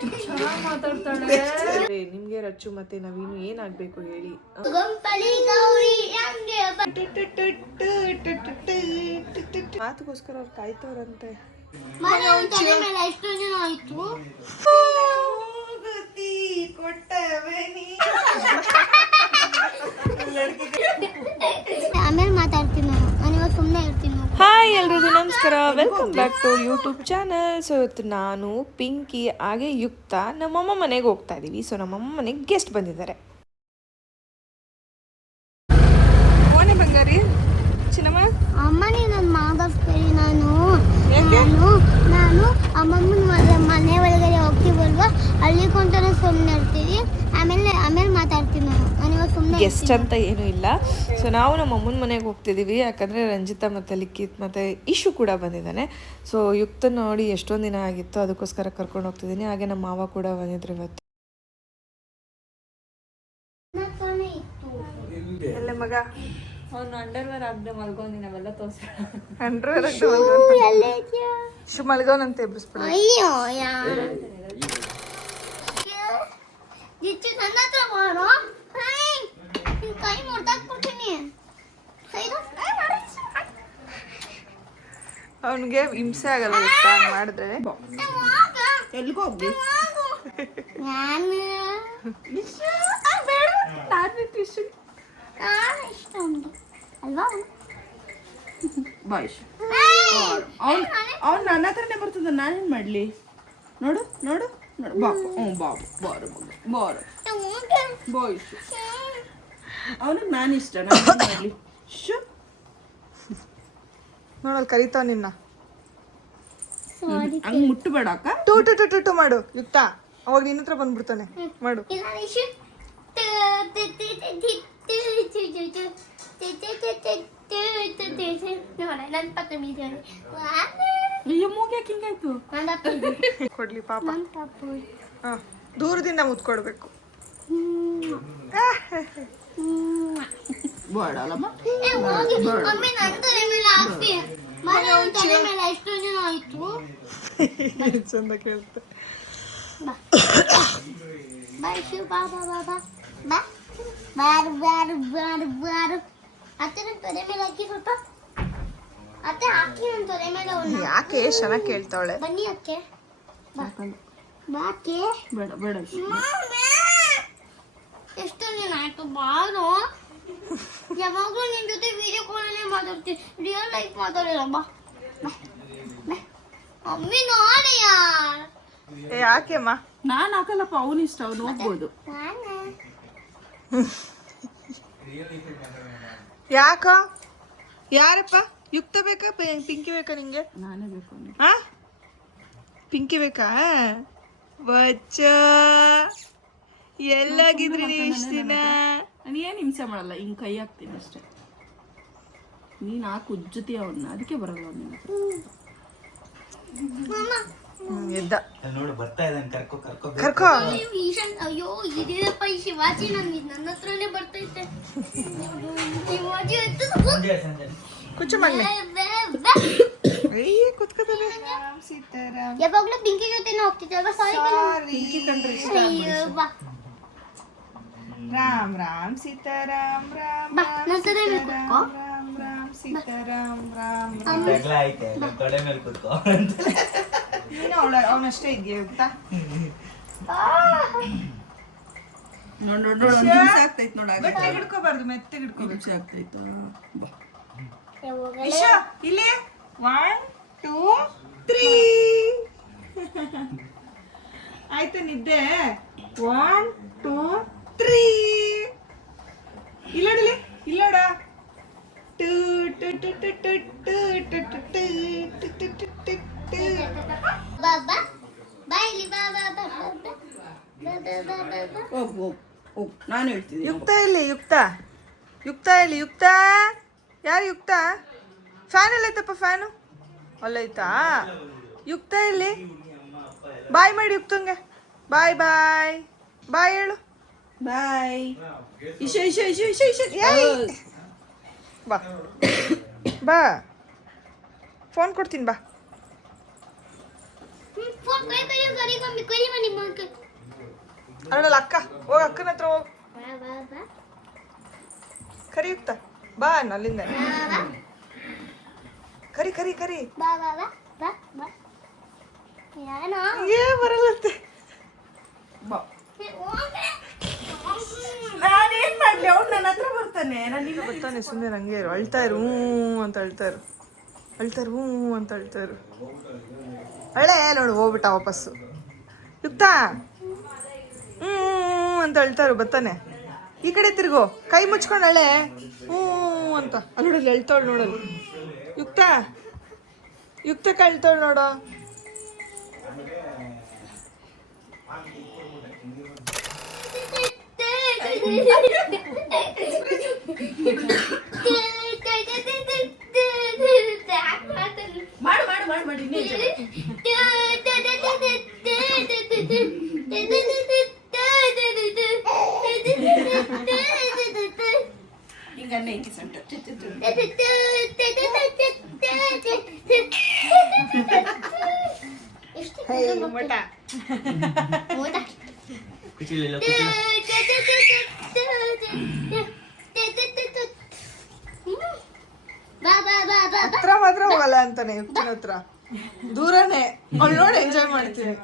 ಚೆನ್ನಾಗಿ ಮಾತಾಡ್ತಾಳೆ. ನಿಮ್ಗೆ ರಚ್ಚು ಮತ್ತೆ ನವೀನು ಏನಾಗ್ಬೇಕು ಹೇಳಿ? ಮಾತುಗೋಸ್ಕರ ಅವ್ರು ಕಾಯ್ತವ್ರಂತೆ. ಆಮೇಲೆ ಮಾತಾಡ್ತೀನಿ ನಾನು ಇವಾಗ ಸುಮ್ಮನೆ ಇರ್ತೀನಿ. ಹಾಯ್ ಎಲ್ರಿಗೂ ನಮಸ್ಕಾರ, welcome back to YouTube channel. So ಇವತ್ತು ನಾನು ಪಿಂಕಿ ಹಾಗೆ ಯುಕ್ತ ನಮ್ಮಮ್ಮ ಮನೆಗೆ ಹೋಗ್ತಾ ಇದ್ದೀವಿ. ಸೊ ನಮ್ಮಮ್ಮ ಮನೆಗೆ ಗೆಸ್ಟ್ ಬಂದಿದ್ದಾರೆ. ಓನೆ ಬಂಗಾರಿ ಚಿನ್ನಮ್ಮ ಅಮ್ಮನೇ ನನ್ನ ಮಾತಾಡ್ತೀನಿ. ನಾನು ಅಮ್ಮಮ್ಮನ ಮನೆ ಒಳಗಡೆ ಹೋಗ್ತೀವಲ್ವ, ಅಲ್ಲಿ ಕೊಂತಾನೆ ಸುಮ್ಮನೆ ಇರ್ತೀವಿ. ಆಮೇಲೆ ಮಾತಾಡ್ತೀನಿ ನಾನು ಇವಾಗ ಸುಮ್ಮನೆ. ಗೆಸ್ಟ್ ಅಂತ ಏನೂ ಇಲ್ಲ. ಸೊ ನಾವು ನಮ್ಮ ಅಮ್ಮನ ಮನೆಗೆ ಹೋಗ್ತಿದ್ದೀವಿ, ಯಾಕಂದರೆ ರಂಜಿತಾ ಮತ್ತು ಲಿಖಿತ್ ಮತ್ತು ಇಶು ಕೂಡ ಬಂದಿದ್ದಾನೆ. ಸೊ ಯುಕ್ತ ನೋಡಿ ಎಷ್ಟೊಂದು ದಿನ ಆಗಿತ್ತು, ಅದಕ್ಕೋಸ್ಕರ ಕರ್ಕೊಂಡು ಹೋಗ್ತಿದ್ದೀನಿ. ಹಾಗೆ ನಮ್ಮ ಮಾವ ಕೂಡ ಬಂದಿದ್ರು ಇವತ್ತು. ಎಲ್ಲ ಮಗ ಅವ್ನು ಅಂಡರ್ವೇರ್ ಆಗದೆ ಮಲ್ಗೊಂಡಿ ನಾವೆಲ್ಲ ತೋರಿಸ ಅಂಡರ್ವೇರ್ ಶು ಮಲ್ಗೋನಂತೆ ಎಬ್ಬಿಸ್ಬಿಡ. ಅಯ್ಯೋ ನನ್ನ ಹತ್ರ ಮಾಡೋ ಕೈ ಮುರ್ದಾಕ್ಬಿಡ್ತೀನಿ. ಅವನಿಗೆ ಹಿಂಸೆ ಆಗಲ್ಲ ಹಂಗೆ ಮಾಡಿದ್ರೆ. ಎಲ್ಗೋ ಹೋಗ್ಲಿ ಇಷ್ಟ ಅಲ್ವಾ? ಬಾಯ್ಸ್ ಅವ್ನು ನನ್ನ ಹತ್ರನೇ ಬರ್ತದ, ನಾನೇನು ಮಾಡಲಿ? ನೋಡು ನೋಡು ನೋಡು, ಬಾಪು ಬಾಬು ಬಾರು ಬಾರು ಬಾಯ್ಸ್. ಅವನಿಗೆ ನಾನು ಇಷ್ಟ, ನಾನು ಮಾಡಲಿ? ಶು ನೋಡಲ್ ಕರಿತಾವ ನಿನ್ನ. ಹಂಗೆ ಮುಟ್ಟಬೇಡ ಅಕ್ಕ. ಟು ಟು ಟು ಟು ಟು ಮಾಡು ಯುಕ್ತ, ಅವಾಗ ನಿನ್ನ ಹತ್ರ ಬಂದ್ಬಿಡ್ತಾನೆ. ಮಾಡು. ಕೊಡ್ಲಿ ಪಾಪ. ದೂರದಿಂದ ಮುತ್ಕೊಡ್ಬೇಕು. ಬೇಡಲ್ಲಮ್ಮ ಚಂದ ಕೇಳ್ತೆ. ಯಾಕೆ ಚೆನ್ನಾಗಿ ಕೇಳ್ತಾವಳೆ? ಬನ್ನಿ ಅಕ್ಕೆ, ಬಾಕೆ ಬೇಡ ಬೇಡ. ಎಷ್ಟು ನೀನು ಆಯ್ತು ಬಾರು. ಯಾವಾಗಲೂ ನಿನ್ನ ಜೊತೆ ವಿಡಿಯೋ ಕಾಲಲ್ಲೇ ಮಾತಾಡ್ತೀನಿ, ರಿಯಲ್ ಲೈಫ್ ಮಾತಾಡಿಲ್ಲ. ಬಾ ಮಮ್ಮಿ ನೋಡಿ ಯಾರ್. ಯಾಕೆಮ್ಮ? ನಾನು ಹಾಕಲ್ಲಪ್ಪ, ಅವನು ಇಷ್ಟ, ಅವ್ನು ಹೋಗ್ಬೋದು. ಯಾಕ? ಯಾರಪ್ಪ? ಯುಕ್ತ ಬೇಕಾ ಪಿಂಕಿ ಬೇಕಾ ನಿಂಗೆ? ನಾನೇ ಬೇಕು. ಹಾ ಪಿಂಕಿ ಬೇಕಾ? ಬಚ್ಚ ಎಲ್ಲಾಗಿದ್ರಿ ನೀವು ಇಷ್ಟು ದಿನ? ನಾನು ಏನು ಹಿಂಸೆ ಮಾಡಲ್ಲ, ಹಿಂಗೆ ಕೈ ಹಾಕ್ತೀನಿ ಅಷ್ಟೇ. ನೀನು ಹಾಕಿ ಉಜ್ಜುತ್ತೀಯ ಅವನ್ನ, ಅದಕ್ಕೆ ಬರಲ್ಲ ಅವನಿಗೆ. ಎದ್ದ ನೋಡು ಬರ್ತಾ ಇದ್ದಾನೆ, ಕರ್ಕೋ ಕರ್ಕೋ ಕರ್ಕೋ. ಅಯ್ಯೋ ಇದೇನಪ್ಪ ಈ ಶಿವಾಜಿ, ನನ್ನ ಹತ್ರನೇ ಬರ್ತೈತೆ ಶಿವಾಜಿ. ಕುಚ್ಚು ಮಗ್ನೆ ಕುತ್ಕೋತದೆ. ಯಾವಾಗ್ಲೂ ಪಿಂಕಿ ಜೊತೆನೇ ಹೋಗ್ತಿದ್ದಲ್ವಾ? ಪಿಂಕಿ ಕಂಡ್ರೆ ಇಷ್ಟ. ರಾಮ್ ರಾಮ್ ಸೀತಾರಾಮ್ ರಾಮ್ ರಾಮ್ ರಾಮ್ ಸೀತಾರಾಮ್ ರಾಮ್ ರಾಮ್. ಜಗಳ ಐತೆ, ತೊಡೆ ಮೇಲೆ ಕೂತ್ಕೋ. ನೀನು ಅವನಷ್ಟೇ ಇದೆಯಾ ಯುಕ್ತ? ನೋಡು ನೋಡು ನೋಡು, ಹಿಂಸೆ ಆಗ್ತೈತೆ ನೋಡು. ಗಟ್ಟಿಗೆ ಹಿಡ್ಕೋಬಾರ್ದು, ಮೆತ್ತಗೆ ಹಿಡ್ಕೋಬೇಕು. ಹಿಂಸೆ ಆಗ್ತೈತೆ. ಬಾ ಇಶಾ ಇಲ್ಲಿ 1 2 3 ಆಯ್ತು ನಿದ್ದೆ. 1 2 3 ಇಲ್ಲೋಡಿಲಿ ಇಲ್ಲೋಡ. ಟು ಟು ಟು ಟು ಟು ಟು ಟು ಟು ಟು ಟು ಟು ಟು ಟು. ಬಾಬಾ ಬಾಯ್ಲಿ ಬಾಬಾ ಬಾಬಾ. ಹೋಗ್ ಹೋಗ್ ಹೋಗ್, ನಾನು ಹೇಳ್ತೀನಿ. ಯುಕ್ತ ಇಲ್ಲಿ ಯುಕ್ತ, ಯುಕ್ತ ಇಲ್ಲಿ ಯುಕ್ತ. ಯಾರು ಯುಕ್ತ? ಫ್ಯಾನ್ ಎಲ್ಲೈತಪ್ಪ? ಫ್ಯಾನು ಅಲ್ಲೈತಾ? ಯುಕ್ತ ಇಲ್ಲಿ ಬಾಯ್ ಮಾಡಿ ಯುಕ್ತಂಗೆ. ಬಾಯ್ ಬಾಯ್ ಬಾಯ್ ಹೇಳು. ಬಾಯ್. ಇಶ ಇಶ ಇಶ ಇಶ ಇಶ. ಬಾ ಬಾ, ಫೋನ್ ಕೊಡ್ತೀನಿ ಬಾ. ಫೋನ್ ಕೈ ಕೈ ಕರಿ ಮಮ್ಮಿ, ಕರಿ ಮಮ್ಮಿ ಅಣ್ಣಲ್ಲ ಅಕ್ಕ ಹೋಗ ಅಕ್ಕನ ಹತ್ರ ಹೋಗ್ ಬಾ ಬಾ ಬಾ ಕರಿ ಯುಕ್ತ ಬಾ ಅಣ್ಣ ಅಲ್ಲಿಂದ ಕರಿ ಕರಿ ಕರಿ ಬಾ ಬಾ ಬಾ ಬಾ ಬಾ ಏನೋ ಏ ಬರಲ್ಲಂತೆ ಬಾ ನಾನೇನ್ ಮಾಡ್ಲಿ ಅವ್ನು ನನ್ನ ಹತ್ರ ಬರ್ತಾನೆ ನಾನು ಇಲ್ಲ ಬರ್ತಾನೆ ಸುಮ್ಮನೆ ನಂಗೆ ಇರು ಅಳ್ತಾ ಇರು ಹ್ಞೂ ಅಂತ ಅಳ್ತಾ ಇರು ಹ್ಞೂ ಅಂತ ಅಳ್ತಾ ಇರು ಅಳೆ ನೋಡು ಹೋಗ್ಬಿಟ್ಟ ವಾಪಸ್ಸು ಯುಕ್ತ ಹ್ಞೂ ಅಂತ ಅಳ್ತಾರು ಬರ್ತಾನೆ ಈ ಕಡೆ ತಿರ್ಗೋ ಕೈ ಮುಚ್ಕೊಂಡು ಅಳೆ ಹ್ಞೂ ಅಂತ ಅಲ್ಲಿ ನೋಡಲ್ಲಿ ಅಳ್ತಾಳು ನೋಡಲ್ಲಿ ಯುಕ್ತ ಕಳ್ತಾಳು ನೋಡೋ ಮಾಡು ಮಾಡು ಮಾಡು ಮಾಡಿ ಹಿಂಗ ಹಿಂಗೆ ಸಂಟ ಮಟ कुछ ले लो कुछ ले ಹತ್ರ ಮಾತ್ರ ಹೋಗಲ್ಲ ಅಂತಾನೆ ಯುಕ್ತನ ಹತ್ರ ದೂರನೇ ಅವ್ಳು ನೋಡಿ ಎಂಜಾಯ್ ಮಾಡ್ತೀನಿ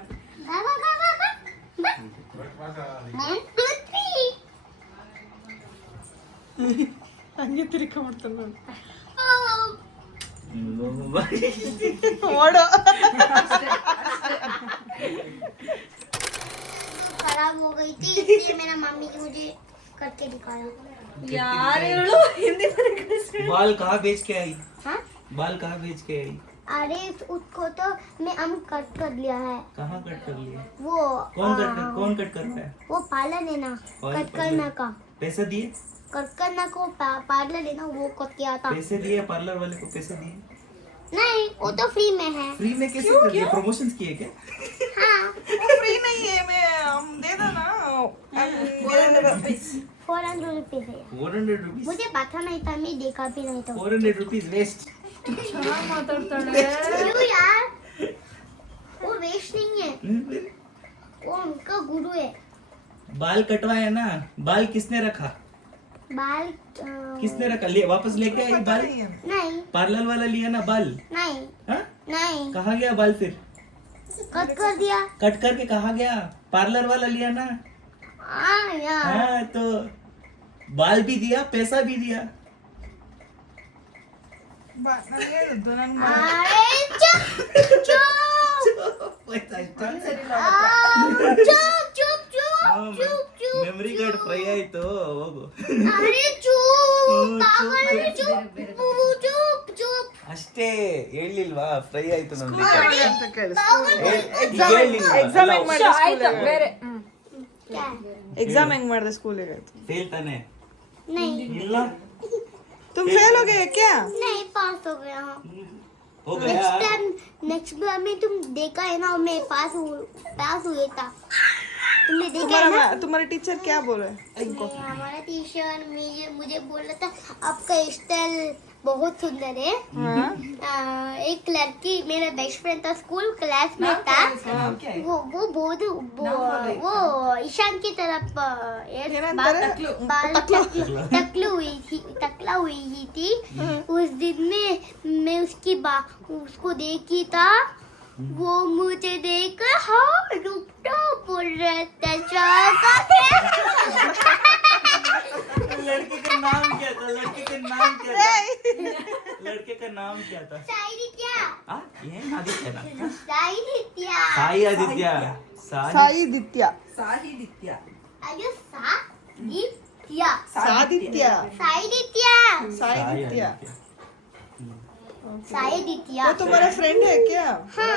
ಹಂಗೆ ತಿರ್ಕೊಂಡ್ಬಿಡ್ತಾನೆ ನೋಡಿ ಓಡೋ खराब हो गई थी इसलिए मेरा मम्मी की मुझे करके दिखाया ಯಾರು ಹೇಳು ಹಿಂದಿ बाल कहाँ बेच के आई हाँ बाल कहाँ बेच के आई अरे उसको तो मैं हम कट कर लिया है कहाँ कट कर लिए वो कौन कट करता है वो पार्लर है ना पार्लर- कट करना का पैसा दिए कट करना को पार्लर है ना वो कट किया था पैसे दिए पार्लर वाले को पैसे दिए नहीं वो तो फ्री में है फ्री में कैसे कर दिए प्रमोशन किए क्या हाँ फ्री नहीं है मैं हम दे दो ना 400 रुपीज है 400 रुपीज मुझे पता नहीं था मैं देखा भी नहीं था 400 रुपीज वेस्ट क्यों यार वो वेस्ट नहीं है वो उनका गुरु है बाल कटवाया ना बाल किसने रखा बाल किसने रखा ले वापस लेके आई बाल नहीं पार्लर वाला लिया ना बाल नहीं हाँ नहीं कहाँ गया बाल फिर कट कर दिया कट करके कहाँ गया पार्लर वाला लिया ना हाँ यार हाँ तो बाल भी दिया पैसा भी दिया ನಾನು ಹೇಳಿದ್ದು ನನ್ನ अरे चुप चुप चुप चुप चुप मेमोरी कार्ड फ्रೈ ಆಯ್ತು ಹೋಗು अरे चुप पागल है चुप चुप चुप ಅಷ್ಟೇ ಹೇಳಿಲ್ವಾ ಫ್ರೈ ಆಯ್ತು ನಮ್ದು ಅಂತ ಕೇಳಿ ಎಕ್ಸಾಮ್ ಹೆಂಗ್ ಮಾಡಿದೆ ಆಯ್ತು ಬೇರೆ क्या एग्जाम ಹೆಂಗ್ ಮಾಡಿದೆ ಸ್ಕೂಲಿಗೆ ಆಯ್ತು ಫೇಲ್ ತಾನೆ नहीं ಇಲ್ಲ तुम फेल हो गए क्या नहीं पास हो गया हो गया नेक्स्ट बार में तुम देखा है ना मैं पास हुए था तुमने देखा है ना तुम्हारे टीचर क्या बोले हमारा टीचर मुझे बोल रहा था आपका स्टाइल बहुत सुंदर है हाँ एक लड़की मेरा बेस्ट फ्रेंड था स्कूल क्लास में था वो बहुत वो ईशान की तरफ टकला हुई थी उस दिन में मैं उसको देखी था वो मुझे देखकर हाँ रुकना बोल रहा था लड़के का नाम क्या था लड़के का नाम क्या था लड़के का नाम क्या था साहित्या हाँ ये आदित्य ना साहित्या साई आदित्य साई ಸಾಯಿ ದಿತ್ಯ ಸಾಹಿತ್ಯ अरे साहित्या ಸಾದಿತ್ಯ साहित्या ಸಾಯಿದಿತ್ಯ साहित्या वो तुम्हारा फ्रेंड है क्या हाँ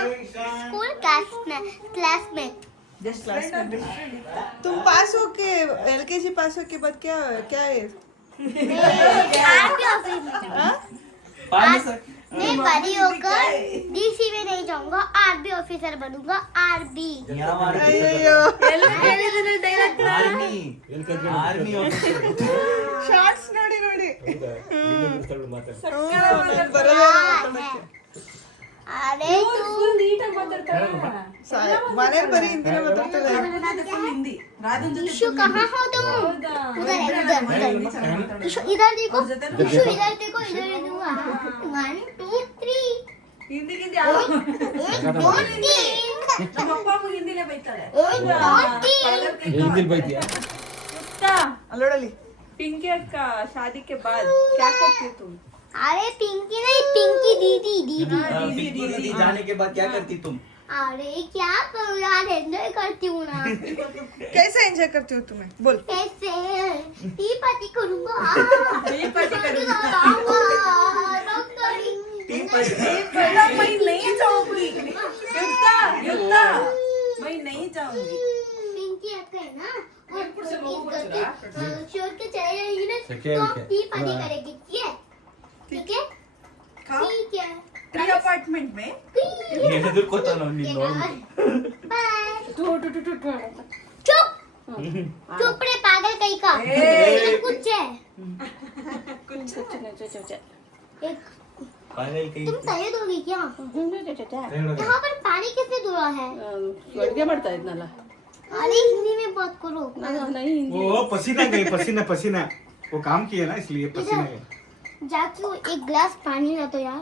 स्कूल क्लास में ಜಸ್ಟ್ तुम पास हो के एलकेजी पास हो के बाद क्या क्या है आरबी ऑफिस में हाँ? मैं बड़ी होकर डीसी में नहीं जाऊंगा आरबी ऑफिसर बनूंगा आरबी ಅಯ್ಯೋ आर्मी आर्मी ऑफिसर ಶಾರ್ಟ್ಸ್ ನೋಡಿ ನೋಡಿ अरे तू ಮನೇಲಿ ಬರೀ ಹಿಂದಿನೇ ಮಾತಾಡ್ತಾಳೆ. ಹಿಂದಿ ರಾಧನ್ ಜೊತೆ ईशु कहाँ हो तुम उधर है उधर ईशु इधर देखो ईशु इधर देखो इधर दुआ 1 2 3 ಹಿಂದಿ ನಮ್ಮ ಅಪ್ಪ ಹಿಂದಿಲೇ ಬೈತಾಳೆ. ಅಲ್ಲೋಡಲಿ पिंकी अक्का शादी के बाद क्या करती है तुम? अरे पिंकी नहीं पिंकी दीदी दीदी पिंकी दीदी जाने के बाद क्या करती तुम? अरे क्या करूँ यार एंजॉय करती हूँ ना कैसे एंजॉय करती हूँ तुम्हें बोल. कैसे टी पार्टी करूँगा टी पार्टी करूँगा. मैं नहीं जाऊंगी. युक्ता मैं नहीं जाऊंगी. पिंकी अक्का है ना और शोर के चले जाएगी ना तो टी पार्टी करेगी ठीक है ठीक है ठीक है ट्री अपार्टमेंट में ಹೆದರ್ಕೋತಾನ ನೀನು. बाय चुप चुप रे पागल कहीं का कुछ है एक पागल कहीं तुम सही दोगी क्या यहाँ पर पानी किसने धुला है ಅಡುಗೆ ಮಾಡ್ತಾ ಇದ್ನಲ್ಲ. अरे हिंदी में बात करो नहीं हिंदी. वो पसीना गई पसीना पसीना वो काम किया ना इसलिए पसीना गई. जाके वो एक ग्लास पानी ला तो यार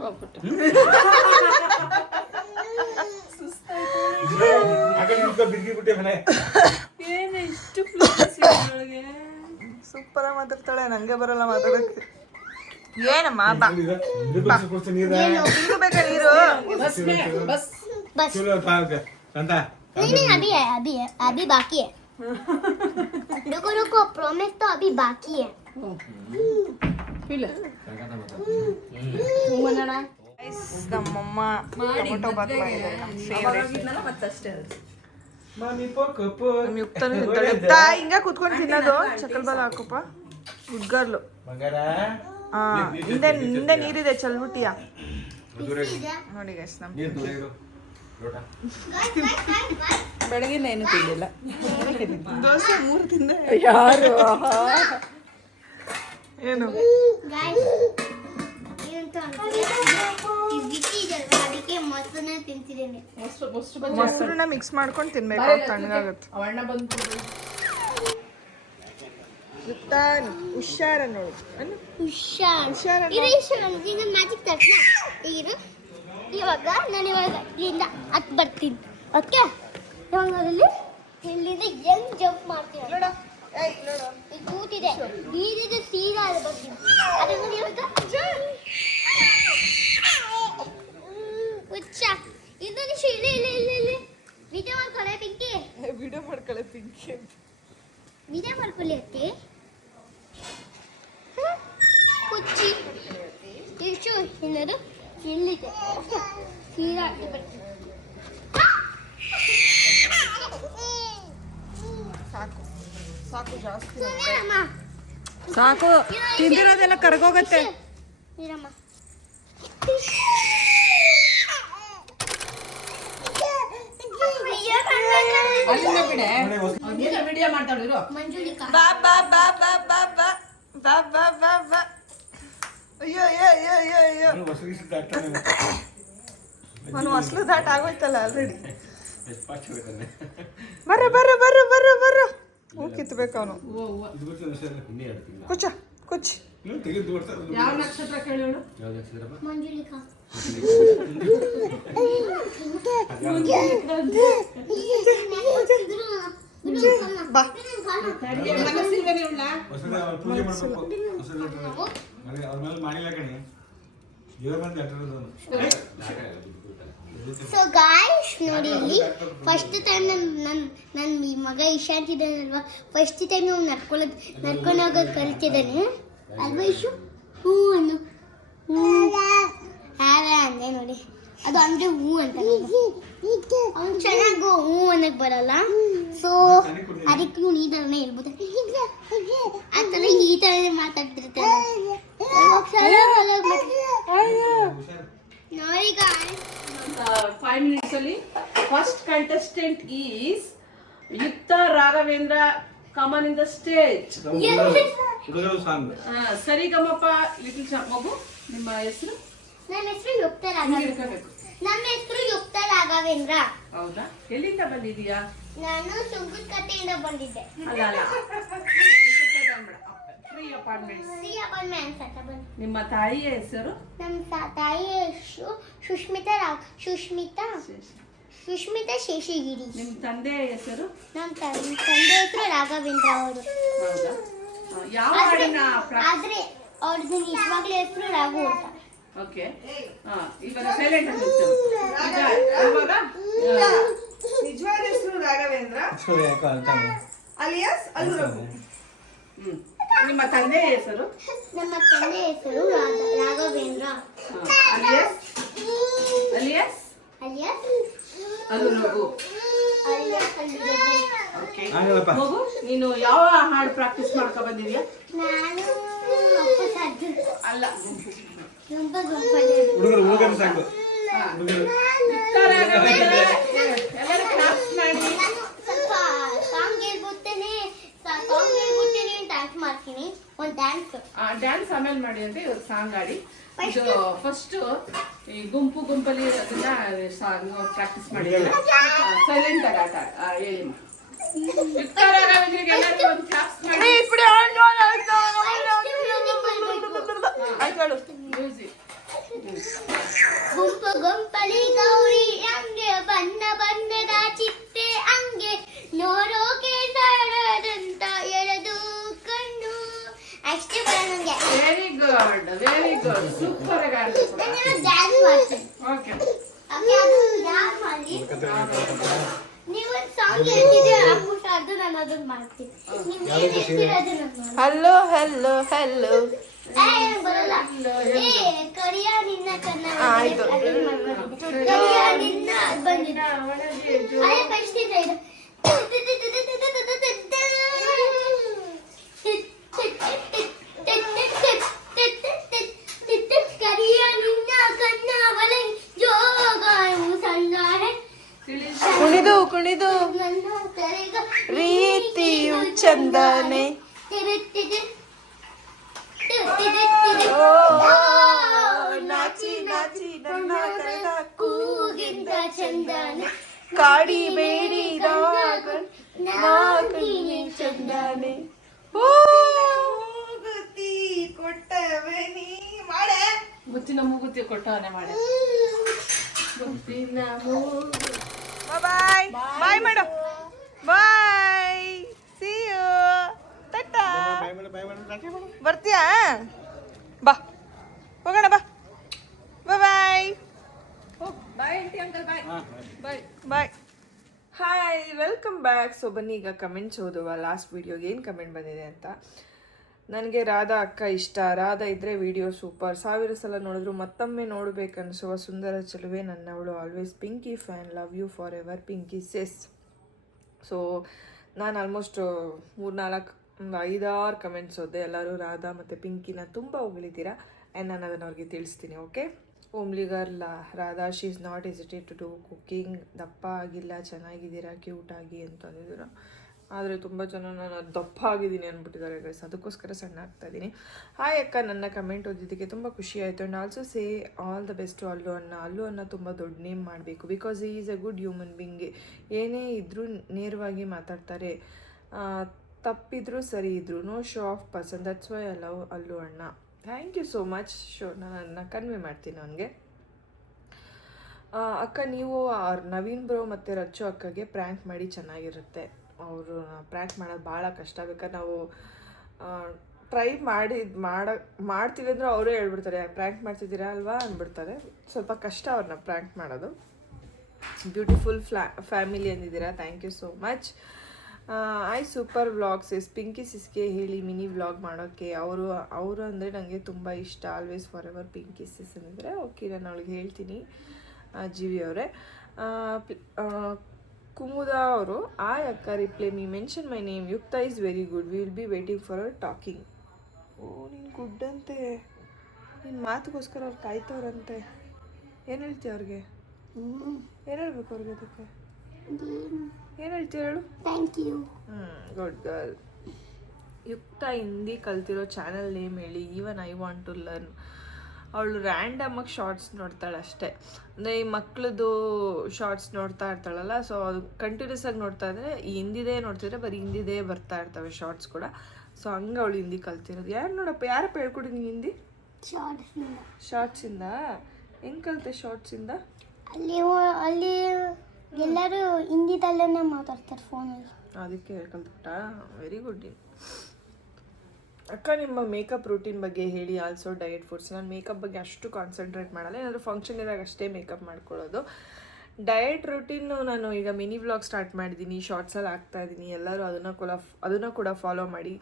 अगर उसका बिजली बुट्टे बनाए ಏನು ಇಷ್ಟು ಫ್ಲೂಯೆನ್ಸಿ ಒಳಗೆ. ಸೂಪರ್ ಆಗಿ ಮಾತಾಡ್ತಾಳೆ, ನಂಗೆ ಬರಲ್ಲ ಮಾತಾಡಕ್ಕೆ. ಏನಮ್ಮ ಬಾ कुछ नहीं रहा ये लो ನೀರು ಬೇಕಾ ನೀರು? ಬಸ್ ಬಸ್ बस चलो कंता नहीं अभी है अभी बाकी है रुको रुको प्रॉमिस तो अभी बाकी है ಇಲ್ಲ ಮನನ ನಮ್ಮಮ್ಮ ಟೊಮೊಟೊ ಬಾತ್ ಮಾಡಿದ್ದಾರೆ, ನಮ್ಮ ಫೇವ್ರೆಟ್. ಮತ್ತಷ್ಟೇ ಅದು. मानी पक ನಮ್ಮ ಯುಕ್ತನೂ ತಿಂತಾಳೆ. ಯುಕ್ತ ಹಿಂಗ ಕೂತ್ಕೊಂಡು ತಿನ್ನೋದು. ಚಕ್ಕಲ್ ಬಾಲ ಹಾಕಪ್ಪ, ಗುಡ್ ಗರ್ಲು. मगरा ಹಾ, ಹಿಂದೆ ನೀರಿದೆ, ಚಲ್ಬಿಟ್ಟಿಯಾ इधर ನೋಡಿ ಗೈಸ್. ನಮ್ಮ ನೀರು ದೂರ ಇಡು ಲೋಟ. ಬೆಳಗಿನ ಏನು ತಿಂದಿಲ್ಲ. ದೋಸೆ 3 ತಿಂದೆ. ಯಾರು ಏನು गाइस ये तो बिकी जल्दी के मस्त ने ತಿಂತಿದ್ದೇನೆ ಮೊಸರು ಮೊಸರನ್ನ ಮಿಕ್ಸ್ ಮಾಡ್ಕೊಂಡು ತಿನ್ಬೇಕು, ತಣ್ಣಗಾಗುತ್ತೆ. ಅವಣ್ಣ ಬಂದು ಯುಕ್ತ ಹುಷಾರ ನೋಡು. ಹುಷಾರ್ ಈಗ ಮ್ಯಾಜಿಕ್ ತಟ್ನ ಈಗ ಇವಾಗ ನಾನು ಇಲ್ಲಿಂದ ಹತ್ತು ಬರ್ತೀನಿ. ಓಕೆ ಇವಾಗ ಅಲ್ಲಿ ಇಲ್ಲಿಂದ ಹೆಂಗ್ ಜಂಪ್ ಮಾಡ್ತೀನಿ ನೋಡು, ಏಯ್ ನೋಡು. ಈಗ ಕೂತಿದೆ ಬೀದಿದೆ ಸೀದಾ ಅಲ್ಲಿ ಬರ್ತೀನಿ. ಅದನ್ನ ಇವಾಗ ಹುಚ್ಚ ಇದನ್ನ ಇಲ್ಲಿ ಇಲ್ಲಿ ಇಲ್ಲಿ ಇಲ್ಲಿ ವಿಡಿಯೋ ಮಾಡ್ಕೊಳ್ಳೆ ಪಿಂಕಿ ವಿಡಿಯೋ ಮಾಡ್ಕೊಳ್ಳೆ ಪಿಂಕಿ ಅಂತ. ವಿಡಿಯೋ ಮಾಡ್ಕೊಳ್ಳಿ ಅತ್ತಿ ಕುಚ್ಚಿ ಇಷ್ಟು ಇನ್ನದು ಇಲ್ಲಿದೆ ಸೀದಾ ಅಲ್ಲಿ ಬರ್ತೀನಿ. ಸಾಕು ಸಾಕು, ಜಾಸ್ತಿ ಸುಮ್ಮನೆ ಸಾಕು. ತಿಂದಿರೋದೆಲ್ಲ ಕರ್ಗೋಗತ್ತೆ. ನೀರಮ್ಮ ಅಲ್ಲಿಂದ ಬಿಡೆ. ಅವ್ನಿಗೆ ವಿಡಿಯೋ ಮಾಡ್ತಾಳಿರು. ಮಂಜುಲಿಕಾ ಬಾ ಬಾ ಬಾ ಬಾ ಬಾ ಬಾ ಬಾ ಬಾ ಬಾ ಬಾ. ಅಯ್ಯೋ ಅಯ್ಯೋ ಅಯ್ಯೋ ಅಯ್ಯೋ ಅಯ್ಯೋ, ವಸೂಲಿ ದಾಟ್ತಾನೆ ನಾನು ಹೊಸ್ಲು ದಾಟ ಆಗೋಯ್ತಲ್ಲ ಆಲ್ರೆಡಿ. ಎಷ್ಟು ಬರ್ರ ಬರ್ರ ಬರ್ರ ಬರ್ರ ಬರ್ರ. ಹೂ ಕಿತ್ಬೇಕು ಅವನು. ಇದು ಗೊತ್ತಿಲ್ಲ ಸರ್. ಕುಚ್ಚ ಕುಚ್ಚ. ನೀವು ತೆಗೆದು ಬರ್ತಾರೆ. ಯಾವ ನಕ್ಷತ್ರ ಕೇಳೋಳು? ಮಂಜುಲಿಕಾ ಬಾ. ಮನಸ್ಸಿಲ್ವೇನೆ ಇವಳ? ವಸೂಲಿ ಅವ್ರು ಪೂಜೆ ಮಾಡಬೇಕು. ವಸೂಲಿ ಅವ್ರ ಮೇಲೆ ಮಾಡಿಲ್ಲ ಕಣೆ. ದೇವ್ರ ಬಂದು ಅಟ್ಟಿರೋದು. ಸೊ ಗಾಯ್ಸ್ ನೋಡಿ ಇಲ್ಲಿ ಫಸ್ಟ್ ಟೈಮ್ ನನ್ನ ಮಗ ಇಶಾಂತ್ ಇದ್ದಾನಲ್ವಾ, ಫಸ್ಟ್ ಟೈಮ್ ನಾವು ನಡ್ಕೊಂಡು ಹೋಗೋದು ಕಲ್ತಿದ್ದಾನೆ ಅಲ್ವಾ ಇಶು? ಹ್ಞೂ ಅನ್ನು ಹ್ಞೂ ಅಂದೆ ನೋಡಿ, ಅದು ಅಂದರೆ ಹ್ಞೂ ಅಂತ ಅವ್ನು ಚೆನ್ನಾಗಿ ಹ್ಞೂ ಅನ್ನಕ್ಕೆ ಬರಲ್ಲ. ಸೊ ಅದಕ್ಕೆ ಇವ್ನು ಈ ಥರನೇ ಹೇಳ್ಬೋದು, ಆ ಥರ ಈ ಥರನೇ ಮಾತಾಡ್ತಿರ್ತಾನೆ. ನೋಡಿ ಗಾಯ್ಸ್ 5 minutes ಅಲ್ಲಿ first contestant is Yukta Raghavendra. Come on in the stage. ಹುಡುಗರು ಸಾಂಗ್. ಸರಿಗಮಪ ಲಿಟಲ್ ಮಗು. ನಿಮ್ಮ ಹೆಸರು ನನ್ನ ಹೆಸರು ಯುಕ್ತ ಹಿಂಗೆ ರಾಘವೇಂದ್ರ. ಇಟ್ಕೋಬೇಕು. ನಮ್ಮ ಹೆಸರು ಯುಕ್ತ ರಾಘವೇಂದ್ರ. ಹೌದಾ? ಎಲ್ಲಿಂದ ಬಂದಿದೀಯಾ? ನಾನು ಸುಂಕದ ಕಟ್ಟೆಯಿಂದ ಬಂದಿದ್ದೆ. ಅಲ್ಲ ಅಲ್ಲ, ಫ್ರೀ ಅಪಾರ್ಟ್ಮೆಂಟ್ಸ್. ಶ್ರೀ ಅಪಾರ್ಟ್ಮೆಂಟ್ಸ್ ಅಂತ ಬಂದೆ. ನಿಮ್ಮ ತಾಯಿಯ ಹೆಸರು? ನಮ್ಮ ತಾಯಿಯ ಹೆಸರು ಸುಷ್ಮಿತಾ ಶೇಷಗಿರಿ. ನಿಮ್ಮ ತಂದೆಯ ಹೆಸರು? ನಮ್ಮ ತಂದೆ ಹೆಸರು ರಾಘವೇಂದ್ರ ಅವರು. ಹೌದಾ? ಯಾವ ಹಾಡಿನ ಆದ್ರೆ ಅವ್ರದ್ದು ನಿಜವಾಗ್ಲೂ ಹೆಸರು ರಾಘು ಅಂತ. ಓಕೆ. ಇವಾಗ ಸೈಲೆಂಟ್ ಆಗಿರ್ತೀವಿ. ಇವಾಗ ನಿಜವಾದ ಹೆಸರು ರಾಘವೇಂದ್ರ ಅಲಿಯಾಸ್ ಅಲ್ಲು ರಘು. ನಿಮ್ಮ ತಂದೆಯ ಹೆಸರು? ನಮ್ಮ ತಂದೆ ಹೆಸರು ರಾಘವೇಂದ್ರ ಅಲಿಯಾಸ್ ಅಲಿಯಾಸ್ ಅಲಿಯಾಸ್ ಅಲ್ಲು ರಘು. ಓಕೆ. ಮಗು, ನೀನು ಯಾವ ಹಾಡು ಪ್ರಾಕ್ಟೀಸ್ ಮಾಡ್ಕೊ ಬಂದಿದ್ಯಾ? ನಾನು ಅಲ್ಲ, ಹುಡುಗರು ಸಾಕು ಎಲ್ಲರೂ ಕ್ಲಾಸ್ ಮಾಡಿ. ಸ್ವಲ್ಪ ಸಾಂಗ್ ಹೇಳ್ಬಿಡ್ತೇನೆ ಡ್ಯಾನ್ಸ್ ಮಾಡ್ತೀನಿ. ಒಂದು ಡ್ಯಾನ್ಸ್ ಆಮೇಲೆ ಮಾಡಿ ಅಂತ ಇವಾಗ ಸಾಂಗ್ ಆಡಿ. ಇದು ಫಸ್ಟ್ ಈ ಗುಂಪಲ್ಲಿ ಅದನ್ನ ಸಾಂಗ್ ಪ್ರಾಕ್ಟೀಸ್ ಮಾಡಿ. ಸೈಲೆಂಟ್ ಆಗಿ ಆಟ ಹೇಳಿ. ಎಲ್ಲರಿಗೂ ಒಂದು ಕ್ಲಾಸ್ ಮಾಡಿ. ಮ್ಯೂಸಿಕ್. ಗುಂಪಲಿ ಗೌರಿ ಹಂಗೆ ಬಣ್ಣದ ಚಿಟ್ಟೆ ಹಂಗೆ ನೋಡೋಕೆ ಸರದಂತ ಎಳೆದು ಕಣ್ಣು. ಅಷ್ಟೇ ಬರ ನಂಗೆ. ವೆರಿ ಗುಡ್, ಸೂಪರ್ ಆಗಿ ಆಡ್ಬೇಕು. ಡ್ಯಾನ್ಸ್ ಮಾಡ್ತೀನಿ. ಓಕೆ. ಡ್ಯಾನ್ಸ್ ಮಾಡಿ. ನೀವು ಒಂದು ಸಾಂಗ್ ಹೇಳ್ತಿದ್ರೆ ಅದು ನಾನು ಅದನ್ನ ಮಾಡ್ತೀನಿ. ನೀವು ಏನು ಹೇಳ್ತೀರ ಅದನ್ನ ನಾನು ಹಲೋ ಹಲೋ ಹಲೋ. ಬರಲ್ಲ. ಕರಿಯ ನಿನ್ನ ಕನ್ನ ಆಯ್ತು. ಕರಿಯ ನಿನ್ನ ಬಂದಿದ್ದ ಅದೇ ಫಸ್ಟ್ ಇದೆ ಇದು. ಕರಿಯ ನಿನ್ನ ಕನ್ನ ಒಳಗೆ ಜೋಗಾಯು ಸಣ್ಣಾರೆ ಕುಣಿದು ನನ್ನ ಕರೆಗ ರೀತಿಯು ಚಂದನೆ. ನಾಚಿ ನಾಚಿ ನನ್ನ ಕರೆದ ಕೂಗಿಂದ ಚಂದನೆ ಕಾಡಿ ಬೇಡಿದಾಗ ನಾಗಿನಿ ಚಂದನೆ. ಮೂಗುತಿ ಕೊಟ್ಟವೆ ನೀ ಮಾಡೆ. ಮುತ್ತಿನ ಮೂಗುತಿ ಕೊಟ್ಟವನೆ ಮಾಡಿ. ಮುತ್ತಿನ ಮೂಗು. ಬಾಯ್ ಬಾಯ್ ಮೇಡ ಬಾಯ್. See you. ಟಾಟಾ. ಬರ್ತೀಯಾ? ಬಾ ಹೋಗೋಣ ಬಾ. Bye bye. Hi, welcome back. So ಬನ್ನಿ ಈಗ ಕಮೆಂಟ್ಸ್ ಓದುವ. ಲಾಸ್ಟ್ ವೀಡಿಯೋಗೆ ಏನು ಕಮೆಂಟ್ ಬಂದಿದೆ ಅಂತ. ನನಗೆ ರಾಧಾ ಅಕ್ಕ ಇಷ್ಟ. ರಾಧಾ ಇದ್ದರೆ ವಿಡಿಯೋ ಸೂಪರ್. 1000 ಸಲ ನೋಡಿದ್ರು ಮತ್ತೊಮ್ಮೆ ನೋಡಬೇಕನ್ನಿಸುವ ಸುಂದರ ಚೆಲುವೆ ನನ್ನವಳು. Always Pinky fan. Love you forever Pinky sis. So ನಾನು ಆಲ್ಮೋಸ್ಟ್ 3-4 ಒಂದು 5-6 ಕಮೆಂಟ್ಸ್ ಓದಿದೆ. ಎಲ್ಲರೂ ರಾಧಾ ಮತ್ತು ಪಿಂಕಿನ ತುಂಬ ಹೊಗಳಿದ್ದೀರಾ. ಆ್ಯಂಡ್ ನಾನು ಅದನ್ನು ಅವ್ರಿಗೆ ತಿಳಿಸ್ತೀನಿ. Okay. Homely girl Radha, she is not hesitate to do cooking. ದಪ್ಪ ಆಗಿಲ್ಲ, ಚೆನ್ನಾಗಿದ್ದೀರಾ, ಕ್ಯೂಟಾಗಿ ಅಂತಂದಿದ್ದೀರ. ಆದರೆ ತುಂಬ ಜನ ನಾನು ದಪ್ಪ ಆಗಿದ್ದೀನಿ ಅಂದ್ಬಿಟ್ಟಿದ್ದಾರೆ ಗೈಸ್. ಅದಕ್ಕೋಸ್ಕರ ಸಣ್ಣ ಆಗ್ತಾಯಿದ್ದೀನಿ. ಹಾಯ್ ಅಕ್ಕ, ನನ್ನ ಕಮೆಂಟ್ ಓದಿದ್ದಕ್ಕೆ ತುಂಬ ಖುಷಿ ಆಯಿತು. And also say all the best to Allu ಅಣ್ಣ. ಅಲ್ಲು ಅಣ್ಣ ತುಂಬ ದೊಡ್ಡ ನೇಮ್ ಮಾಡಬೇಕು. Because he is a good human being. ಏನೇ ಇದ್ದರೂ ನೇರವಾಗಿ ಮಾತಾಡ್ತಾರೆ. ತಪ್ಪಿದ್ರು ಸರಿ ಇದ್ರು. No show off person. That's why I love Allu ಅಣ್ಣ. Thank you so much. So ನಾನು ಕನ್ವೆ ಮಾಡ್ತೀನಿ ಅವನಿಗೆ. ಅಕ್ಕ, ನೀವು ನವೀನ್ ಬ್ರೋ ಮತ್ತು ರಚ್ಚು ಅಕ್ಕಗೆ ಪ್ರ್ಯಾಂಕ್ ಮಾಡಿ ಚೆನ್ನಾಗಿರುತ್ತೆ. ಅವರು ಪ್ರ್ಯಾಂಕ್ ಮಾಡೋದು ಭಾಳ ಕಷ್ಟ. ಬೇಕಾದ್ರೆ ನಾವು ಟ್ರೈ ಮಾಡ್ತೀವಿ ಅಂದರೆ ಅವರೇ ಹೇಳ್ಬಿಡ್ತಾರೆ, ಪ್ರ್ಯಾಂಕ್ ಮಾಡ್ತಿದ್ದೀರಾ ಅಲ್ವಾ ಅಂದ್ಬಿಡ್ತಾರೆ. ಸ್ವಲ್ಪ ಕಷ್ಟ ಅವ್ರನ್ನ ಪ್ರ್ಯಾಂಕ್ ಮಾಡೋದು. ಬ್ಯೂಟಿಫುಲ್ ಫ್ಯಾಮಿಲಿ ಅಂದಿದ್ದೀರಾ. Thank you so much. I super vlogs is Pinky ಸಿಸ್ಗೆ ಹೇಳಿ ಮಿನಿ ವ್ಲಾಗ್ ಮಾಡೋಕ್ಕೆ. ಅವರು ಅಂದರೆ ನನಗೆ ತುಂಬ ಇಷ್ಟ. Always forever Pinky sis ಅಂದರೆ. ಓಕೆ, ನಾನು ಅವಳಿಗೆ ಹೇಳ್ತೀನಿ. ಜೀವಿ ಅವರೇ. ಕುಮುದ ಅವರು, ಆಯ್ ಅಕ್ಕ, reply me, mention my name. Yukta is very good. We will be waiting for our talking. ಓ, ನೀನು ಗುಡ್ ಅಂತೆ. ನಿನ್ನ ಮಾತುಗೋಸ್ಕರ ಅವ್ರು ಕಾಯ್ತವ್ರಂತೆ. ಏನು ಹೇಳ್ತೀಯ ಅವ್ರಿಗೆ? ಏನು ಹೇಳ್ಬೇಕು ಅವ್ರಿಗೆ? ಅದಕ್ಕೆ ಏನು ಹೇಳ್ತೀಯ ಹೇಳು? Thank you. Good girl. Yukta Hindi ಕಲ್ತಿರೋ ಚಾನಲ್ ನೇಮ್ ಹೇಳಿ. Even I want to learn. ಅವಳು ರ್ಯಾಂಡಮಾಗಿ ಶಾರ್ಟ್ಸ್ ನೋಡ್ತಾಳೆ ಅಷ್ಟೇ. ಅಂದರೆ ಈ ಮಕ್ಳದ್ದು ಶಾರ್ಟ್ಸ್ ನೋಡ್ತಾ ಇರ್ತಾಳಲ್ಲ, ಸೊ ಅದು ಕಂಟಿನ್ಯೂಸ್ ಆಗಿ ನೋಡ್ತಾ ಇದ್ರೆ ಈ ಹಿಂದಿದೇ ನೋಡ್ತಿದ್ರೆ ಬರೀ ಹಿಂದಿದೇ ಬರ್ತಾ ಇರ್ತವೆ ಶಾರ್ಟ್ಸ್ ಕೂಡ. ಸೊ ಹಂಗೆ ಅವಳು ಹಿಂದಿ ಕಲ್ತಿರೋದು. ಯಾರಪ್ಪ ಹೇಳ್ಕೊಟ್ಟಿದ್ದೀನಿ ಹಿಂದಿ? ಶಾರ್ಟ್ಸಿಂದ. ಹೆಂಗೆ ಕಲಿತೆ ಶಾರ್ಟ್ಸಿಂದ? ಅಲ್ಲಿ ಎಲ್ಲರೂ ಹಿಂದಿದಲ್ಲೇ ಮಾತಾಡ್ತಾರೆ ಫೋನಲ್ಲಿ. ಅದಕ್ಕೆ ಕಲ್ತ್ಬಿಟ್ಟ. Very good. ಅಕ್ಕ ನಿಮ್ಮ ಮೇಕಪ್ ರೂಟೀನ್ ಬಗ್ಗೆ ಹೇಳಿ, ಆಲ್ಸೋ ಡಯಟ್ ಫುಡ್ಸ್. ನಾನು ಮೇಕಪ್ ಬಗ್ಗೆ ಅಷ್ಟು ಕಾನ್ಸಂಟ್ರೇಟ್ ಮಾಡಲ್ಲ, ಏನಾದರೂ ಫಂಕ್ಷನ್ ಇದ್ದಾಗ ಅಷ್ಟೇ ಮೇಕಪ್ ಮಾಡ್ಕೊಳ್ಳೋದು. ಡಯಟ್ ರೂಟೀನು ನಾನು ಈಗ ಮಿನಿ ವ್ಲಾಗ್ ಸ್ಟಾರ್ಟ್ ಮಾಡಿದ್ದೀನಿ, ಶಾರ್ಟ್ಸಲ್ಲಿ ಹಾಕ್ತಾಯಿದ್ದೀನಿ. ಎಲ್ಲರೂ ಅದನ್ನು ಕೂಡ ಫಾಲೋ ಮಾಡಿ.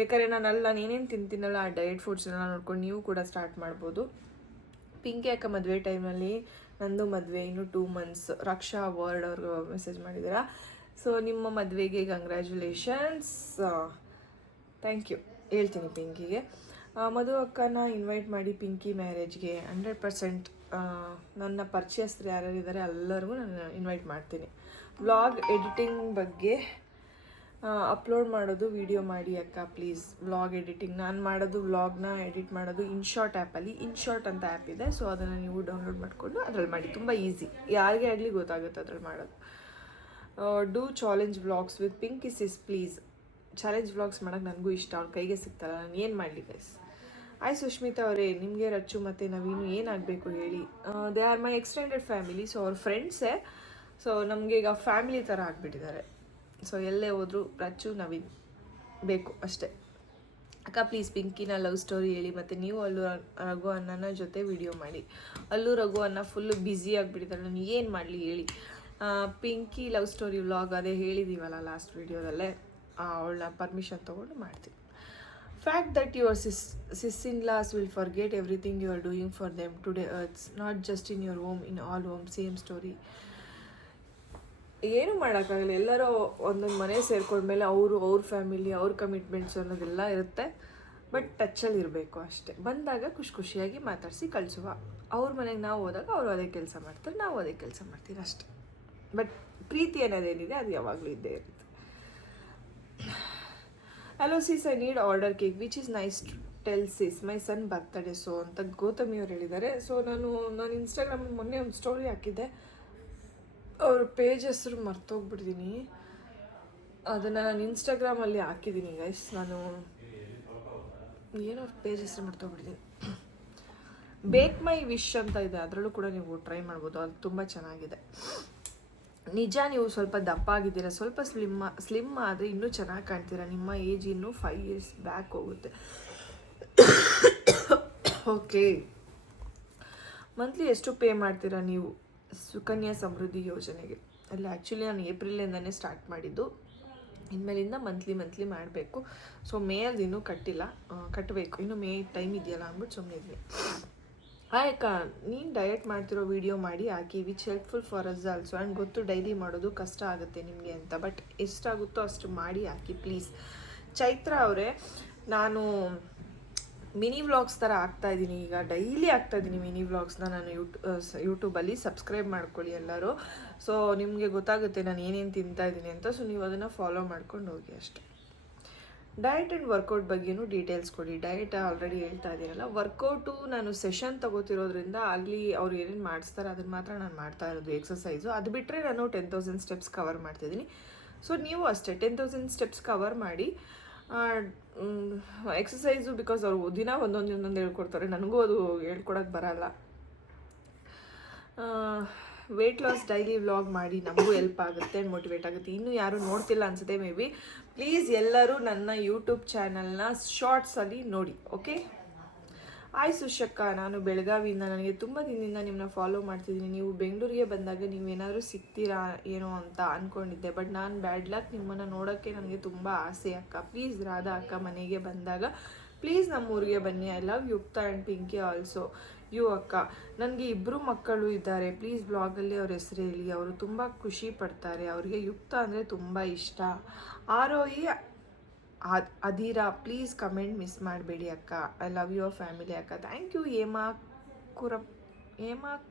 ಬೇಕಾದ್ರೆ ನಾನು ಏನೇನು ತಿಂತೀನಲ್ಲ ಆ ಡಯಟ್ ಫುಡ್ಸ್ನೆಲ್ಲ ನೋಡ್ಕೊಂಡು ನೀವು ಕೂಡ ಸ್ಟಾರ್ಟ್ ಮಾಡ್ಬೋದು. ಪಿಂಕಿ ಅಕ್ಕ ಮದುವೆ ಟೈಮಲ್ಲಿ, ನಂದು ಮದುವೆ ಇನ್ನೂ 2 months, ರಕ್ಷಾ ವರ್ಡ್ ಅವ್ರಿಗೆ ಮೆಸೇಜ್ ಮಾಡಿದ್ದೀರಾ. ಸೊ ನಿಮ್ಮ ಮದುವೆಗೆ ಕಂಗ್ರ್ಯಾಚುಲೇಷನ್ಸ್. ಥ್ಯಾಂಕ್ ಯು ಹೇಳ್ತೀನಿ ಪಿಂಕಿಗೆ. ಮಧು ಅಕ್ಕನ ಇನ್ವೈಟ್ ಮಾಡಿ ಪಿಂಕಿ ಮ್ಯಾರೇಜ್ಗೆ 100%. ನನ್ನ ಪರಿಚಯಸ್ಥರು ಯಾರ್ಯಾರಿದ್ದಾರೆ ಎಲ್ಲರಿಗೂ ನಾನು ಇನ್ವೈಟ್ ಮಾಡ್ತೀನಿ. ವ್ಲಾಗ್ ಎಡಿಟಿಂಗ್ ಬಗ್ಗೆ ಅಪ್ಲೋಡ್ ಮಾಡೋದು ವಿಡಿಯೋ ಮಾಡಿ ಅಕ್ಕ ಪ್ಲೀಸ್. ವ್ಲಾಗ್ ಎಡಿಟಿಂಗ್ ನಾನು ಮಾಡೋದು, ವ್ಲಾಗ್ನ ಎಡಿಟ್ ಮಾಡೋದು ಇನ್ಶಾರ್ಟ್ ಆ್ಯಪಲ್ಲಿ. ಇನ್ಶಾರ್ಟ್ ಅಂತ ಆ್ಯಪ್ ಇದೆ, ಸೊ ಅದನ್ನು ನೀವು ಡೌನ್ಲೋಡ್ ಮಾಡಿಕೊಂಡು ಅದ್ರಲ್ಲಿ ಮಾಡಿ. ತುಂಬ ಈಸಿ, ಯಾರಿಗೇ ಆಗಲಿ ಗೊತ್ತಾಗುತ್ತೆ ಅದ್ರಲ್ಲಿ ಮಾಡೋದು. Do challenge vlogs with Pinky sis please. Challenge vlogs ಮಾಡೋಕ್ಕೆ ನನಗೂ ಇಷ್ಟ, ಅವ್ರ ಕೈಗೆ ಸಿಗ್ತಾರಲ್ಲ, ನಾನು ಏನು ಮಾಡಲಿ ಗೈಸ್. ಆಯ್ ಸುಷ್ಮಿತಾ ಅವರೇ, ನಿಮಗೆ ರಚ್ಚು ಮತ್ತು ನವೀನು ಏನಾಗಬೇಕು ಹೇಳಿ. They are my extended family. So ಅವ್ರ ಫ್ರೆಂಡ್ಸೇ, ಸೊ ನಮಗೆ ಈಗ ಫ್ಯಾಮಿಲಿ ಥರ ಆಗಿಬಿಟ್ಟಿದ್ದಾರೆ. ಸೊ ಎಲ್ಲೇ ಹೋದರೂ ರಚ್ಚು ನವೀನ್ ಬೇಕು ಅಷ್ಟೇ. ಅಕ್ಕ ಪ್ಲೀಸ್ ಪಿಂಕಿನ ಲವ್ ಸ್ಟೋರಿ ಹೇಳಿ, ಮತ್ತು ನೀವು ಅಲ್ಲೂ ರಘು ಅಣ್ಣನ ಜೊತೆ ವಿಡಿಯೋ ಮಾಡಿ. ಅಲ್ಲೂ ರಘು ಅಣ್ಣ ಫುಲ್ಲು ಬ್ಯುಸಿ ಆಗಿಬಿಟ್ಟಿದ್ದಾರೆ, ನಾನು ಏನು ಮಾಡಲಿ ಹೇಳಿ. ಪಿಂಕಿ ಲವ್ ಸ್ಟೋರಿ ವ್ಲಾಗ್ ಅದೇ ಹೇಳಿದ್ದೀವಲ್ಲ ಲಾಸ್ಟ್ ವಿಡಿಯೋದಲ್ಲೇ, ಅವಳನ್ನ ಪರ್ಮಿಷನ್ ತೊಗೊಂಡು ಮಾಡ್ತೀನಿ. Fact that your sister-in-laws will forget everything you are doing for them today earths, not just in your home, in all home, same story. ಏನು ಮಾಡೋಕ್ಕಾಗಲ್ಲ, ಎಲ್ಲರೂ ಒಂದೊಂದು ಮನೆ ಸೇರ್ಕೊಂಡ್ಮೇಲೆ ಅವ್ರ ಫ್ಯಾಮಿಲಿ, ಅವ್ರ ಕಮಿಟ್ಮೆಂಟ್ಸ್ ಅನ್ನೋದೆಲ್ಲ ಇರುತ್ತೆ. ಬಟ್ ಟಚ್ಚಲ್ಲಿ ಇರಬೇಕು ಅಷ್ಟೇ. ಬಂದಾಗ ಖುಷಿಯಾಗಿ ಮಾತಾಡಿಸಿ ಕಳಿಸುವ. ಅವ್ರ ಮನೆಗೆ ನಾವು ಹೋದಾಗ ಅವರು ಅದೇ ಕೆಲಸ ಮಾಡ್ತಾರೆ, ನಾವು ಅದೇ ಕೆಲಸ ಮಾಡ್ತೀವಿ ಅಷ್ಟೇ. ಬಟ್ ಪ್ರೀತಿ ಅನ್ನೋದೇನಿದೆ ಅದು ಯಾವಾಗಲೂ ಇದ್ದೇ ಇರುತ್ತೆ. Hello sis, I need order cake which is nice to tell sis my son birthday so ಅಂತ ಗೌತಮಿ ಅವ್ರು ಹೇಳಿದ್ದಾರೆ. ಸೊ ನಾನು ಇನ್ಸ್ಟಾಗ್ರಾಮ್ ಮೊನ್ನೆ ಒಂದು ಸ್ಟೋರಿ ಹಾಕಿದ್ದೆ, ಅವ್ರ ಪೇಜ್ ಹೆಸರು ಮರ್ತೋಗ್ಬಿಟ್ಟಿದ್ದೀನಿ. ಅದನ್ನು ನಾನು ಇನ್ಸ್ಟಾಗ್ರಾಮಲ್ಲಿ ಹಾಕಿದ್ದೀನಿ ಗೈಸ್. ನಾನು ಏನೋ ಪೇಜ್ ಹೆಸರು ಮರ್ತೋಗ್ಬಿಟ್ಟಿದ್ದೀನಿ. ಬೇಕ್ ಮೈ ವಿಶ್ ಅಂತ ಇದೆ, ಅದರಲ್ಲೂ ಕೂಡ ನೀವು ಟ್ರೈ ಮಾಡ್ಬೋದು, ಅದು ತುಂಬ ಚೆನ್ನಾಗಿದೆ. ನಿಜ ನೀವು ಸ್ವಲ್ಪ ದಪ್ಪ ಆಗಿದ್ದೀರಾ, ಸ್ವಲ್ಪ ಸ್ಲಿಮ್ ಆದರೆ ಇನ್ನೂ ಚೆನ್ನಾಗಿ ಕಾಣ್ತೀರಾ. ನಿಮ್ಮ ಏಜ್ ಇನ್ನೂ 5 years ಬ್ಯಾಕ್ ಹೋಗುತ್ತೆ. ಓಕೆ, ಮಂತ್ಲಿ ಎಷ್ಟು ಪೇ ಮಾಡ್ತೀರಾ ನೀವು ಸುಕನ್ಯಾ ಸಮೃದ್ಧಿ ಯೋಜನೆಗೆ? ಅಲ್ಲಿ ಆ್ಯಕ್ಚುಲಿ ನಾನು ಏಪ್ರಿಲಿಂದನೇ ಸ್ಟಾರ್ಟ್ ಮಾಡಿದ್ದು, ಇನ್ಮೇಲಿಂದ ಮಂತ್ಲಿ ಮಾಡಬೇಕು. ಸೊ ಮೇಯಲ್ಲಿ ಇನ್ನೂ ಕಟ್ಟಬೇಕು, ಇನ್ನೂ ಮೇ ಟೈಮ್ ಇದೆಯಲ್ಲ ಅಂದ್ಬಿಟ್ಟು ಸುಮ್ಮನೆ ಇದ್ವಿ. ಆಯ್ಕ ನೀನು ಡಯಟ್ ಮಾಡ್ತಿರೋ ವಿಡಿಯೋ ಮಾಡಿ ಹಾಕಿ, which helpful for us also. And ಗೊತ್ತು ಡೈಲಿ ಮಾಡೋದು ಕಷ್ಟ ಆಗುತ್ತೆ ನಿಮಗೆ ಅಂತ, ಬಟ್ ಎಷ್ಟಾಗುತ್ತೋ ಅಷ್ಟು ಮಾಡಿ ಹಾಕಿ ಪ್ಲೀಸ್. ಚೈತ್ರ ಅವರೇ, ನಾನು ಮಿನಿ ವ್ಲಾಗ್ಸ್ ಥರ ಆಗ್ತಾಯಿದ್ದೀನಿ ಈಗ, ಡೈಲಿ ಆಗ್ತಾಯಿದ್ದೀನಿ ಮಿನಿ ವ್ಲಾಗ್ಸ್ನ ನಾನು ಯೂಟ್ಯೂಬಲ್ಲಿ. ಸಬ್ಸ್ಕ್ರೈಬ್ ಮಾಡ್ಕೊಳ್ಳಿ ಎಲ್ಲರೂ. ಸೊ ನಿಮಗೆ ಗೊತ್ತಾಗುತ್ತೆ ನಾನು ಏನೇನು ತಿಂತಾಯಿದ್ದೀನಿ ಅಂತ. ಸೊ ನೀವು ಅದನ್ನು ಫಾಲೋ ಮಾಡ್ಕೊಂಡು ಹೋಗಿ ಅಷ್ಟೇ. ಡಯಟ್ ಆ್ಯಂಡ್ ವರ್ಕೌಟ್ ಬಗ್ಗೆನೂ ಡೀಟೇಲ್ಸ್ ಕೊಡಿ. ಡಯಟ್ ಆಲ್ರೆಡಿ ಹೇಳ್ತಾ ಇದ್ದೀರಲ್ಲ, ವರ್ಕೌಟು ನಾನು ಸೆಷನ್ ತೊಗೋತಿರೋದ್ರಿಂದ ಅಲ್ಲಿ ಅವ್ರು ಏನೇನು ಮಾಡಿಸ್ತಾರೆ ಅದನ್ನು ಮಾತ್ರ ನಾನು ಮಾಡ್ತಾ ಇರೋದು ಎಕ್ಸಸೈಸು. ಅದು ಬಿಟ್ಟರೆ ನಾನು 10,000 steps ಕವರ್ ಮಾಡ್ತಿದ್ದೀನಿ. ಸೊ ನೀವು ಅಷ್ಟೇ 10,000 steps ಕವರ್ ಮಾಡಿ. ಎಕ್ಸಸೈಸು ಬಿಕಾಸ್ ಅವರು ದಿನ ಒಂದೊಂದು ಹೇಳ್ಕೊಡ್ತಾರೆ, ನನಗೂ ಅದು ಹೇಳ್ಕೊಡೋಕ್ಕೆ ಬರಲ್ಲ. ವೆಯ್ಟ್ ಲಾಸ್ ಡೈಲಿ ವ್ಲಾಗ್ ಮಾಡಿ, ನಮಗೂ ಹೆಲ್ಪ್ ಆಗುತ್ತೆ, ಮೋಟಿವೇಟ್ ಆಗುತ್ತೆ. ಇನ್ನೂ ಯಾರೂ ನೋಡ್ತಿಲ್ಲ ಅನಿಸುತ್ತೆ ಮೇ ಬಿ. ಪ್ಲೀಸ್ ಎಲ್ಲರೂ ನನ್ನ ಯೂಟ್ಯೂಬ್ ಚಾನಲ್ನ ಶಾರ್ಟ್ಸಲ್ಲಿ ನೋಡಿ, ಓಕೆ? ಆಯ್ ಸುಶಕ್ಕ, ನಾನು ಬೆಳಗಾವಿಯಿಂದ. ನನಗೆ ತುಂಬ ದಿನದಿಂದ ನಿಮ್ಮನ್ನ ಫಾಲೋ ಮಾಡ್ತಿದ್ದೀನಿ. ನೀವು ಬೆಂಗಳೂರಿಗೆ ಬಂದಾಗ ನೀವೇನಾದರೂ ಸಿಗ್ತೀರಾ ಏನೋ ಅಂತ ಅಂದ್ಕೊಂಡಿದ್ದೆ, ಬಟ್ ನಾನು ಬ್ಯಾಡ್ ಲಕ್, ನಿಮ್ಮನ್ನು ನೋಡೋಕ್ಕೆ ನನಗೆ ತುಂಬ ಆಸೆ ಅಕ್ಕ. ಪ್ಲೀಸ್ ರಾಧಾ ಅಕ್ಕ ಮನೆಗೆ ಬಂದಾಗ ಪ್ಲೀಸ್ ನಮ್ಮೂರಿಗೆ ಬನ್ನಿ. I love Yukta and Pinky also. You ಅಕ್ಕ, ನನಗೆ 2 ಮಕ್ಕಳು ಇದ್ದಾರೆ. ಪ್ಲೀಸ್ ಬ್ಲಾಗಲ್ಲಿ ಅವ್ರ ಹೆಸರು ಹೇಳಿ, ಅವರು ತುಂಬ ಖುಷಿ ಪಡ್ತಾರೆ. ಅವರಿಗೆ ಯುಕ್ತ ಅಂದರೆ ತುಂಬ ಇಷ್ಟ. Arohi Adhira, please comment miss ಮಾಡಬೇಡಿ ಅಕ್ಕ. ಐ ಲವ್ ಯುವರ್ ಫ್ಯಾಮಿಲಿ ಅಕ್ಕ. Thank you. ಹೇಮಾ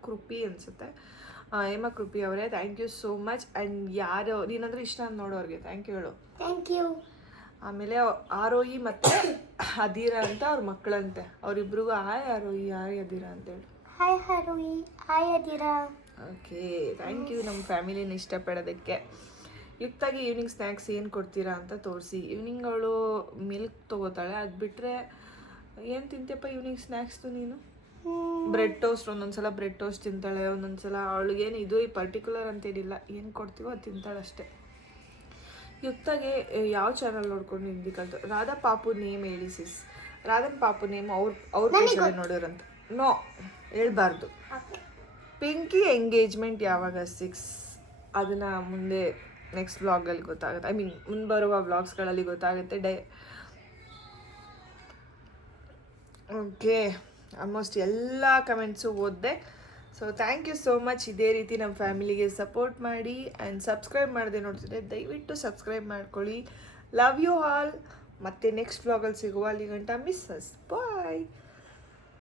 ಕೃಪಿ ಅನಿಸುತ್ತೆ, ಹೇಮಾ ಕೃಪಿ ಅವರೇ, thank you so much. And ಯಾರು ನೀನಂದ್ರೆ ಇಷ್ಟ ಅಂತ ನೋಡೋರಿಗೆ ಥ್ಯಾಂಕ್ ಯು ಹೇಳು. Thank you. ಆಮೇಲೆ ಆರೋಹಿ ಮತ್ತು ಅಧೀರ ಅಂತ ಅವ್ರ ಮಕ್ಕಳಂತೆ. ಅವರಿಬ್ರಿಗೂ ಹಾಯ್ ಆರೋಹಿ, ಹಾಯ್ ಅಧೀರ ಅಂತೇಳಿ. Hi Arohi, hi Adhira. Okay, thank you ನಮ್ಮ ಫ್ಯಾಮಿಲಿನ ಇಷ್ಟಪಡೋದಕ್ಕೆ. ಯುಕ್ತಾಗಿ ಈವ್ನಿಂಗ್ ಸ್ನ್ಯಾಕ್ಸ್ ಏನು ಕೊಡ್ತೀರಾ ಅಂತ ತೋರಿಸಿ. ಈವ್ನಿಂಗ್ ಅವಳು ಮಿಲ್ಕ್ ತೊಗೋತಾಳೆ, ಅದು ಬಿಟ್ಟರೆ ಏನು ತಿಂತೀಯಪ್ಪ ಈವ್ನಿಂಗ್ ಸ್ನ್ಯಾಕ್ಸ್ದು ನೀನು? ಬ್ರೆಡ್ ಟೋಸ್ಟ್, ಒಂದೊಂದ್ಸಲ ಬ್ರೆಡ್ ಟೋಸ್ಟ್ ತಿಂತಾಳೆ, ಒಂದೊಂದ್ಸಲ ಅವಳಿಗೇನು ಇದು ಈ ಪರ್ಟಿಕ್ಯುಲರ್ ಅಂತೇನಿಲ್ಲ, ಏನು ಕೊಡ್ತೀವೋ ಅದು ತಿಂತಾಳೆ ಅಷ್ಟೇ. ಯುಕ್ತಾಗೆ ಯಾವ ಚಾನಲ್ ನೋಡ್ಕೊಂಡು ಹಿಂದಿ ಕಲ್ತು? ರಾಧಾ ಪಾಪು ನೇಮ್ ಹೇಳಿ ಸಿಸ್. ರಾಧನ್ ಪಾಪು ನೇಮ್ ಅವ್ರ ಪೇಜಲ್ಲಿ ನೋಡಿರಂತೆ. ನೋ ಹೇಳ್ಬಾರ್ದು. ಪಿಂಕಿ ಎಂಗೇಜ್ಮೆಂಟ್ ಯಾವಾಗ 6? ಅದನ್ನು ಮುಂದೆ ನೆಕ್ಸ್ಟ್ ವ್ಲಾಗಲ್ಲಿ ಗೊತ್ತಾಗುತ್ತೆ. ಐ ಮೀನ್ ಮುಂದೆ ಬರುವ ವ್ಲಾಗ್ಸ್ಗಳಲ್ಲಿ ಗೊತ್ತಾಗುತ್ತೆ. ಓಕೆ, ಆಲ್ಮೋಸ್ಟ್ ಎಲ್ಲ ಕಮೆಂಟ್ಸು ಓದಿದೆ. So thank you so much. ಇದೇ ರೀತಿ ನಮ್ಮ ಫ್ಯಾಮಿಲಿಗೆ ಸಪೋರ್ಟ್ ಮಾಡಿ ಆ್ಯಂಡ್ ಸಬ್ಸ್ಕ್ರೈಬ್ ಮಾಡದೆ ನೋಡ್ತಿದ್ದೆ ದಯವಿಟ್ಟು ಸಬ್ಸ್ಕ್ರೈಬ್ ಮಾಡ್ಕೊಳ್ಳಿ. Love you all. ಮತ್ತೆ ನೆಕ್ಸ್ಟ್ ವ್ಲಾಗಲ್ಲಿ ಸಿಗುವ. ಅಲ್ಲಿ ಗಂಟ ಮಿಸ್ಸಸ್ ಬಾಯ್.